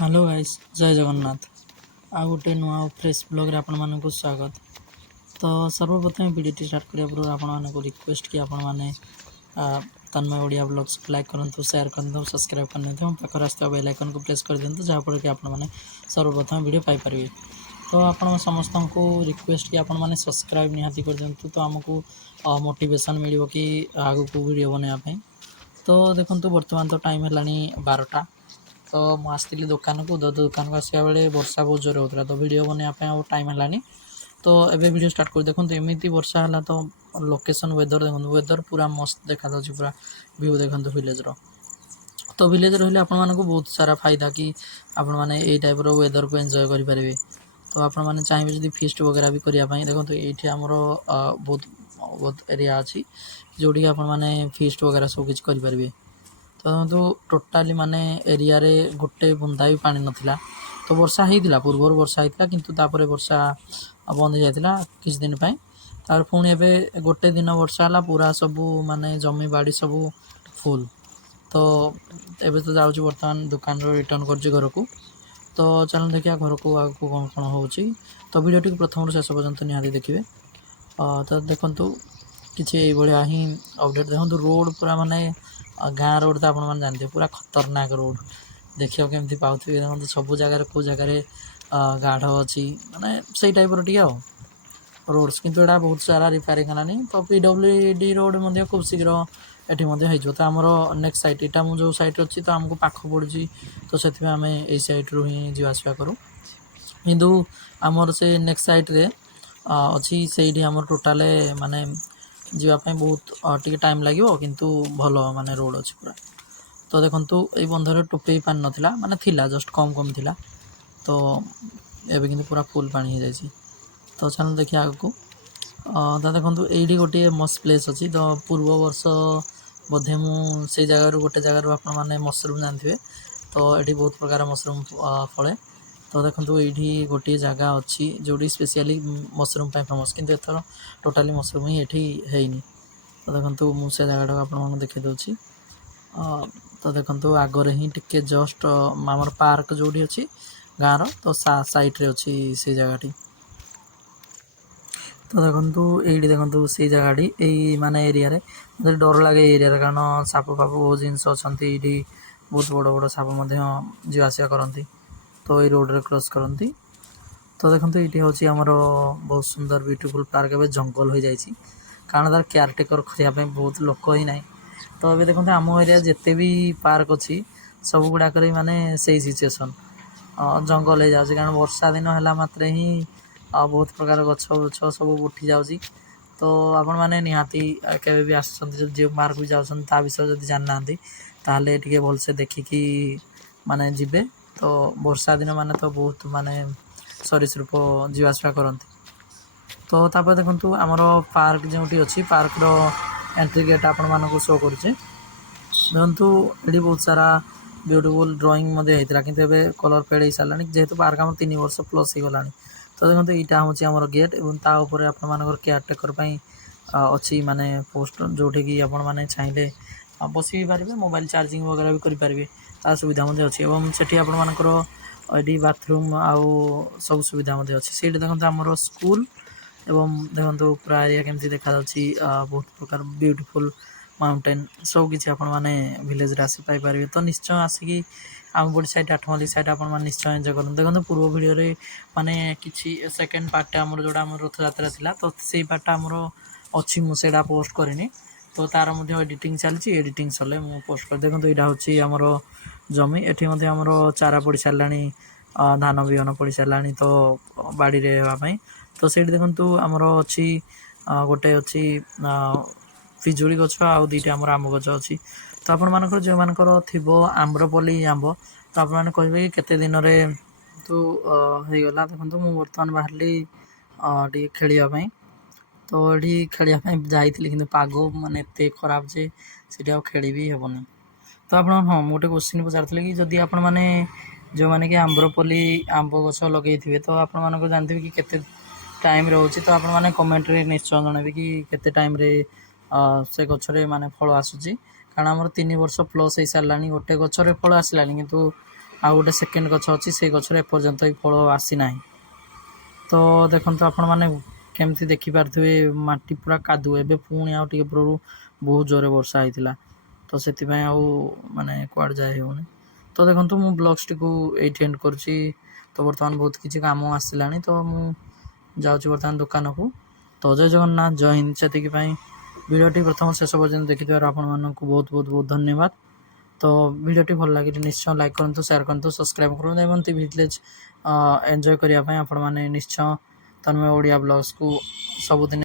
Hello guys जय जगन्नाथ। आ गोटे नुआ फ्रेश ब्लॉग रे आपण मानक स्वागत। तो सर्वप्रथम वीडियो स्टार्ट करिया पूर्व आपण मानक रिक्वेस्ट कि आपण माने तन्मय ओडिया ब्लॉग्स को लाइक करंतु, शेयर करंतु, सब्सक्राइब करनथु, पाखर आस्था बेल आइकन को प्रेस कर दियंतु जहाँ पर कि आपण माने सर्वप्रथम वीडियो पाई परिबे। तो आपण समस्त को रिक्वेस्ट कि आपण माने सब्सक्राइब निहाती कर दियंतु, तो हमकु मोटिवेशन मिलिबो कि आगु को वीडियो बनाया पई। तो देखंतु वर्तमान तो टाइम हेलानी 12टा। तो ମୁଁ ଆସିଥିଲି ଦୋକାନକୁ ଦୋକାନକୁ ଆସିବା ବେଳେ ବର୍ଷା ବହୁତ ଜୋରରେ ହେଉଥିଲା, ତ ଭିଡ଼ିଓ ବନେଇବା ପାଇଁ ଆଉ ଟାଇମ୍ ହେଲାନି। ତ ଏବେ ଭିଡ଼ିଓ ଷ୍ଟାର୍ଟ କରୁ। ଦେଖନ୍ତୁ ଏମିତି ବର୍ଷା ହେଲା ତ ଲୋକେସନ୍ ୱେଦର୍ ଦେଖନ୍ତୁ, ୱେଦର୍ ପୁରା ମସ୍ତ ଦେଖାଯାଉଛି, ପୁରା ଭିୟୁ ଦେଖନ୍ତୁ ଭିଲେଜ୍ର। ତ ଭିଲେଜ୍ ରହିଲେ ଆପଣମାନଙ୍କୁ ବହୁତ ସାରା ଫାଇଦା କି ଆପଣମାନେ ଏଇ ଟାଇପ୍ର ୱେଦର୍କୁ ଏନ୍ଜୟ କରିପାରିବେ। ତ ଆପଣମାନେ ଚାହିଁବେ ଯଦି ଫିଷ୍ଟ ବଗେରା ବି କରିବା ପାଇଁ, ଦେଖନ୍ତୁ ଏଇଠି ଆମର ବହୁତ ଏରିଆ ଅଛି ଯେଉଁଠିକି ଆପଣମାନେ ଫିଷ୍ଟ ବଗେରା ସବୁ କିଛି କରିପାରିବେ। ତ ଦେଖନ୍ତୁ ଟୋଟାଲି ମାନେ ଏରିଆରେ ଗୋଟେ ବୁନ୍ଦା ବି ପାଣି ନଥିଲା। ତ ବର୍ଷା ହେଇଥିଲା, ପୂର୍ବରୁ ବର୍ଷା ହେଇଥିଲା, କିନ୍ତୁ ତାପରେ ବର୍ଷା ବନ୍ଦ ହେଇଯାଇଥିଲା କିଛି ଦିନ ପାଇଁ। ତାପରେ ପୁଣି ଏବେ ଗୋଟେ ଦିନ ବର୍ଷା ହେଲା, ପୁରା ସବୁ ମାନେ ଜମି ବାଡ଼ି ସବୁ ଫୁଲ୍। ତ ଏବେ ତ ଯାଉଛି ବର୍ତ୍ତମାନ ଦୋକାନରୁ ରିଟର୍ଣ୍ଣ କରୁଛି ଘରକୁ। ତ ଚାଲନ୍ତୁ ଦେଖିବା ଘରକୁ ଆଗକୁ କ'ଣ କ'ଣ ହେଉଛି। ତ ଭିଡ଼ିଓଟିକୁ ପ୍ରଥମରୁ ଶେଷ ପର୍ଯ୍ୟନ୍ତ ନିହାତି ଦେଖିବେ। ତ ଦେଖନ୍ତୁ କିଛି ଏଇଭଳିଆ ହିଁ ଅପଡ଼େଟ୍। ଦେଖନ୍ତୁ ରୋଡ଼ ପୁରା ମାନେ ଗାଁ ରୋଡ଼ ତ ଆପଣମାନେ ଜାଣିଥିବେ, ପୁରା ଖତରନାକ ରୋଡ଼। ଦେଖିବାକୁ କେମିତି ପାଉଥିବେ, ଦେଖନ୍ତୁ ସବୁ ଜାଗାରେ କେଉଁ ଜାଗାରେ ଗାଢ଼ ଅଛି, ମାନେ ସେଇ ଟାଇପ୍ର ଟିକେ ଆଉ ରୋଡ଼୍ସ। କିନ୍ତୁ ଏଇଟା ବହୁତ ସାରା ରିପେୟାରିଂ ହେଲାନି। ତ PWD ରୋଡ଼ ମଧ୍ୟ ଖୁବ୍ ଶୀଘ୍ର ଏଠି ମଧ୍ୟ ହେଇଯିବ। ତ ଆମର ନେକ୍ସଟ ସାଇଟ୍, ଏଇଟା ମୁଁ ଯେଉଁ ସାଇଟ୍ରେ ଅଛି ତ ଆମକୁ ପାଖ ପଡ଼ୁଛି, ତ ସେଥିପାଇଁ ଆମେ ଏଇ ସାଇଟ୍ରୁ ହିଁ ଯିବା ଆସିବା କରୁ। କିନ୍ତୁ ଆମର ସେ ନେକ୍ସଟ ସାଇଟ୍ରେ ଅଛି, ସେଇଠି ଆମର ଟୋଟାଲେ ମାନେ ଯିବା ପାଇଁ ବହୁତ ଟିକେ ଟାଇମ୍ ଲାଗିବ, କିନ୍ତୁ ଭଲ ମାନେ ରୋଡ଼ ଅଛି ପୁରା। ତ ଦେଖନ୍ତୁ ଏଇ ବନ୍ଧରେ ଟୋପେଇ ପାଣି ନଥିଲା, ମାନେ ଥିଲା ଜଷ୍ଟ କମ୍ ଥିଲା। ତ ଏବେ କିନ୍ତୁ ପୁରା ଫୁଲ୍ ପାଣି ହେଇଯାଇଛି। ତ ଚାଲନ୍ତୁ ଦେଖିବା ଆଗକୁ। ତ ଦେଖନ୍ତୁ ଏଇଠି ଗୋଟିଏ ମସ୍ତ ପ୍ଲେସ୍ ଅଛି। ତ ପୂର୍ବ ବର୍ଷ ବୋଧେ ମୁଁ ସେଇ ଜାଗାରୁ ଗୋଟେ ଜାଗାରୁ ଆପଣମାନେ ମସରୁମ୍ ଜାଣିଥିବେ, ତ ଏଠି ବହୁତ ପ୍ରକାର ମସରୁମ୍ ଫଳେ। ତ ଦେଖନ୍ତୁ ଏଇଠି ଗୋଟିଏ ଜାଗା ଅଛି ଯେଉଁଠି ସ୍ପେସିଆଲି ମସରୁମ୍ ପାଇଁ ଫେମସ୍, କିନ୍ତୁ ଏଥର ଟୋଟାଲି ମସରୁମ୍ ହିଁ ଏଠି ହେଇନି। ତ ଦେଖନ୍ତୁ ମୁଁ ସେ ଜାଗାଟାକୁ ଆପଣମାନଙ୍କୁ ଦେଖାଇ ଦେଉଛି। ତ ଦେଖନ୍ତୁ ଆଗରେ ହିଁ ଟିକେ ଜଷ୍ଟ ଆମର ପାର୍କ ଯେଉଁଠି ଅଛି ଗାଁର, ତ ସାଇଟ୍ରେ ଅଛି ସେଇ ଜାଗାଟି। ତ ଦେଖନ୍ତୁ ଏଇଠି ଦେଖନ୍ତୁ ସେଇ ଜାଗାଟି, ଏଇ ମାନେ ଏରିଆରେ ମୋତେ ଡର ଲାଗେ ଏଇ ଏରିଆରେ, କାରଣ ସାପ ଫାପ ବହୁତ ଜିନିଷ ଅଛନ୍ତି ଏଇଠି। ବହୁତ ବଡ଼ ବଡ଼ ସାପ ମଧ୍ୟ ଯିବା ଆସିବା କରନ୍ତି, ତ ଏଇ ରୋଡ଼ରେ କ୍ରସ୍ କରନ୍ତି। ତ ଦେଖନ୍ତୁ ଏଇଠି ହେଉଛି ଆମର ବହୁତ ସୁନ୍ଦର ବ୍ୟୁଟିଫୁଲ୍ ପାର୍କ। ଏବେ ଜଙ୍ଗଲ ହୋଇଯାଇଛି, କାରଣ ତାର କେୟାରଟେକର୍ କରିବା ପାଇଁ ବହୁତ ଲୋକ ହିଁ ନାହିଁ। ତ ଏବେ ଦେଖନ୍ତୁ ଆମ ଏରିଆ ଯେତେ ବି ପାର୍କ ଅଛି ସବୁ ଗୁଡ଼ାକରେ ମାନେ ସେଇ ସିଚୁଏସନ୍, ଜଙ୍ଗଲ ହେଇଯାଉଛି। କାରଣ ବର୍ଷା ଦିନ ହେଲା ମାତ୍ରେ ହିଁ ବହୁତ ପ୍ରକାର ଗଛ ବୃଛ ସବୁ ଉଠି ଯାଉଛି। ତ ଆପଣମାନେ ନିହାତି କେବେ ବି ଆସୁଛନ୍ତି, ଯଦି ଯେଉଁ ପାର୍କ ବି ଯାଉଛନ୍ତି ତା ବିଷୟରେ ଯଦି ଜାଣିନାହାନ୍ତି, ତାହେଲେ ଟିକେ ଭଲସେ ଦେଖିକି ମାନେ ଯିବେ। ତ ବର୍ଷା ଦିନ ମାନେ ତ ବହୁତ ମାନେ ସରୀସୃପ ଯିବା ଆସିବା କରନ୍ତି। ତ ତାପରେ ଦେଖନ୍ତୁ ଆମର ପାର୍କ ଯେଉଁଠି ଅଛି, ପାର୍କର ଏଣ୍ଟ୍ରି ଗେଟ୍ ଆପଣମାନଙ୍କୁ ଶୋ କରୁଛି। ଦେଖନ୍ତୁ ଏଠି ବହୁତ ସାରା ବ୍ୟୁଟିଫୁଲ୍ ଡ୍ରଇଂ ମଧ୍ୟ ହେଇଥିଲା, କିନ୍ତୁ ଏବେ କଲର୍ ଫେଡ଼୍ ହେଇସାରିଲାଣି, ଯେହେତୁ ପାର୍କ ଆମର 3 ବର୍ଷ ପ୍ଲସ୍ ହେଇଗଲାଣି। ତ ଦେଖନ୍ତୁ ଏଇଟା ହେଉଛି ଆମର ଗେଟ୍, ଏବଂ ତା ଉପରେ ଆପଣମାନଙ୍କର କେୟାରଟେକର୍ ପାଇଁ ଅଛି ମାନେ ପୋଷ୍ଟ, ଯେଉଁଠିକି ଆପଣମାନେ ଚାହିଁଲେ ବସି ବି ପାରିବେ, ମୋବାଇଲ୍ ଚାର୍ଜିଂ ବଗେରା ବି କରିପାରିବେ, ତା ସୁବିଧା ମଧ୍ୟ ଅଛି। ଏବଂ ସେଠି ଆପଣମାନଙ୍କର ଏଠି ବାଥରୁମ୍ ଆଉ ସବୁ ସୁବିଧା ମଧ୍ୟ ଅଛି। ସେଇଠି ଦେଖନ୍ତୁ ଆମର ସ୍କୁଲ୍, ଏବଂ ଦେଖନ୍ତୁ ପୁରା ଏରିଆ କେମିତି ଦେଖାଯାଉଛି, ବହୁତ ପ୍ରକାର ବ୍ୟୁଟିଫୁଲ୍ ମାଉଣ୍ଟେନ୍ ସବୁକିଛି ଆପଣମାନେ ଭିଲେଜ୍ରେ ଆସି ପାଇପାରିବେ। ତ ନିଶ୍ଚୟ ଆସିକି ଆମପଟି ସାଇଟ୍, ଆଠମଲ୍ଲିକ ସାଇଟ୍ ଆପଣମାନେ ନିଶ୍ଚୟ ଏନ୍ଜୟ କରନ୍ତୁ। ଦେଖନ୍ତୁ ପୂର୍ବ ଭିଡ଼ିଓରେ ମାନେ କିଛି ସେକେଣ୍ଡ ପାର୍ଟଟା ଆମର ଯେଉଁଟା ଆମର ରଥଯାତ୍ରା ଥିଲା, ତ ସେଇ ପାର୍ଟଟା ଆମର ଅଛି, ମୁଁ ସେଇଟା ପୋଷ୍ଟ କରିନି। ତ ତା'ର ମଧ୍ୟ ଏଡ଼ିଟିଂ ଚାଲିଛି, ଏଡ଼ିଟିଂ ସରିଲେ ମୁଁ ପୋଷ୍ଟ କରି। ଦେଖନ୍ତୁ ଏଇଟା ହେଉଛି ଆମର ଜମି, ଏଠି ମଧ୍ୟ ଆମର ଚାରା ପଡ଼ି ସାରିଲାଣି, ଧାନ ବିହନ ପଡ଼ି ସାରିଲାଣି ତ ବାଡ଼ିରେ ହେବା ପାଇଁ। ତ ସେଇଠି ଦେଖନ୍ତୁ ଆମର ଅଛି ଗୋଟେ ଅଛି ପିଜୁଳି ଗଛ, ଆଉ ଦୁଇଟା ଆମର ଆମ୍ବ ଗଛ ଅଛି। ତ ଆପଣମାନଙ୍କର ଯେଉଁମାନଙ୍କର ଥିବ ଆମ୍ରପଲ୍ଲୀ ଆମ୍ବ, ତ ଆପଣମାନେ କହିବେ କି କେତେ ଦିନରେ କିନ୍ତୁ ହେଇଗଲା। ଦେଖନ୍ତୁ ମୁଁ ବର୍ତ୍ତମାନ ବାହାରିଲି ଟିକେ ଖେଳିବା ପାଇଁ। ତ ଏଠି ଖେଳିବା ପାଇଁ ଯାଇଥିଲି, କିନ୍ତୁ ପାଗ ମାନେ ଏତେ ଖରାପ ଯେ ସେଠି ଆଉ ଖେଳି ବି ହେବନି। ତ ଆପଣ ହଁ, ମୁଁ ଗୋଟେ କୋଶ୍ଚିନ୍ ପଚାରୁଥିଲି କି ଯଦି ଆପଣମାନେ ଯେଉଁମାନେ କି ଆମ୍ରପଲ୍ଲୀ ଆମ୍ବ ଗଛ ଲଗେଇଥିବେ, ତ ଆପଣମାନଙ୍କ ଜାଣିଥିବେ କି କେତେ ଟାଇମ୍ ରହୁଛି। ତ ଆପଣମାନେ କମେଣ୍ଟରେ ନିଶ୍ଚୟ ଜଣାଇବେ କି କେତେ ଟାଇମ୍ରେ ସେ ଗଛରେ ମାନେ ଫଳ ଆସୁଛି। କାରଣ ଆମର 3 ବର୍ଷ ପ୍ଲସ୍ ହେଇସାରିଲାଣି, ଗୋଟେ ଗଛରେ ଫଳ ଆସିଲାଣି, କିନ୍ତୁ ଆଉ ଗୋଟେ ସେକେଣ୍ଡ ଗଛ ଅଛି, ସେଇ ଗଛରେ ଏପର୍ଯ୍ୟନ୍ତ ବି ଫଳ ଆସିନାହିଁ। ତ ଦେଖନ୍ତୁ ଆପଣମାନେ କେମିତି ଦେଖିପାରୁଥିବେ ମାଟି ପୁରା କାଦୁଅ। ଏବେ ପୁଣି ଆଉ ଟିକେ ପୂର୍ବରୁ ବହୁତ ଜୋରରେ ବର୍ଷା ହେଇଥିଲା, ତ ସେଥିପାଇଁ ଆଉ ମାନେ କୁଆଡ଼େ ଯାଇ ହେଉନି। ତ ଦେଖନ୍ତୁ ମୁଁ ବ୍ଲଗ୍ସଟିକୁ ଏଇଠି ଏଣ୍ଡ କରୁଛି। ତ ବର୍ତ୍ତମାନ ବହୁତ କିଛି କାମ ଆସିଲାଣି, ତ ମୁଁ ଯାଉଛି ବର୍ତ୍ତମାନ ଦୋକାନକୁ। ତ ଜୟ ଜଗନ୍ନାଥ, ଜୟ ହିନ୍ଦ। ସେତିକି ପାଇଁ ଭିଡ଼ିଓଟି ପ୍ରଥମ ଶେଷ ପର୍ଯ୍ୟନ୍ତ ଦେଖିଥିବାରୁ ଆପଣମାନଙ୍କୁ ବହୁତ ବହୁତ ବହୁତ ଧନ୍ୟବାଦ। ତ ଭିଡ଼ିଓଟି ଭଲ ଲାଗିଲେ ନିଶ୍ଚୟ ଲାଇକ୍ କରନ୍ତୁ, ସେୟାର କରନ୍ତୁ, ସବସ୍କ୍ରାଇବ୍ କରନ୍ତୁ। ଏମିତି ଭିଲେଜ୍ ଏନ୍ଜୟ କରିବା ପାଇଁ ଆପଣମାନେ ନିଶ୍ଚୟ ତନ୍ମୟ ଓଡ଼ିଆ ବ୍ଲଗ୍ସକୁ ସବୁଦିନ